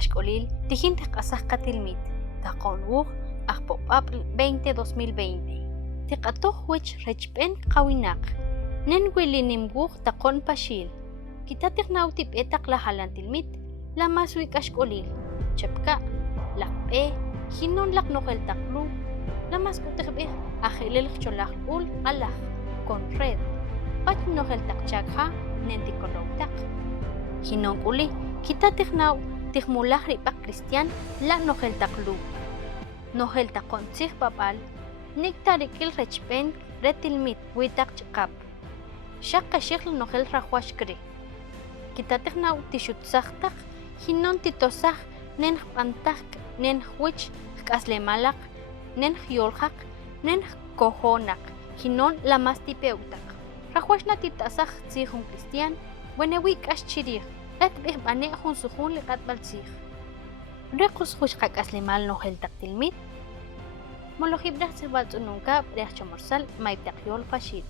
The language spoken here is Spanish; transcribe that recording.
kashkolil tijin tiqasaj katilmit taqon wuj ajpop'ap 20-2020 tiqatoj wich rechb'en qawinak nen wilinim wuj taqon paxil kitatiqnaw tib'etaq lajalantilmit lamaswi kashkolil chepka laqb'e jinon laqnojel taqlu lamas kutiqb'ej ajilil cholaj ul alaj con red pach nojel taqchakja nen tikolowtaq jinon k'uli kitatiqnaw tijmulaj rib'aq cristian la nojel taqlu nojel taqon Tziijb'al niktarikil rechb'en retilmit witaq ch'aqap xaq qaxij nojel rajwaxkri kitatiqnaw tixutzajtaq jinon titosaj nen jb'antaj nen jwich k'aslemalaq nen jyoljaq nen kojonaq jinon lamas tipewtaq rajwaxna titasaj tzijun cristian wenewi k'ax chirij ratb'ej b'ane' jun sujun liq'atb'al tzij requs jwix qak'aslemal nojel taq tilmit molojib' raj Tz'iijb'al tz'unun kab' reaj chomorsal maytaq yol paxil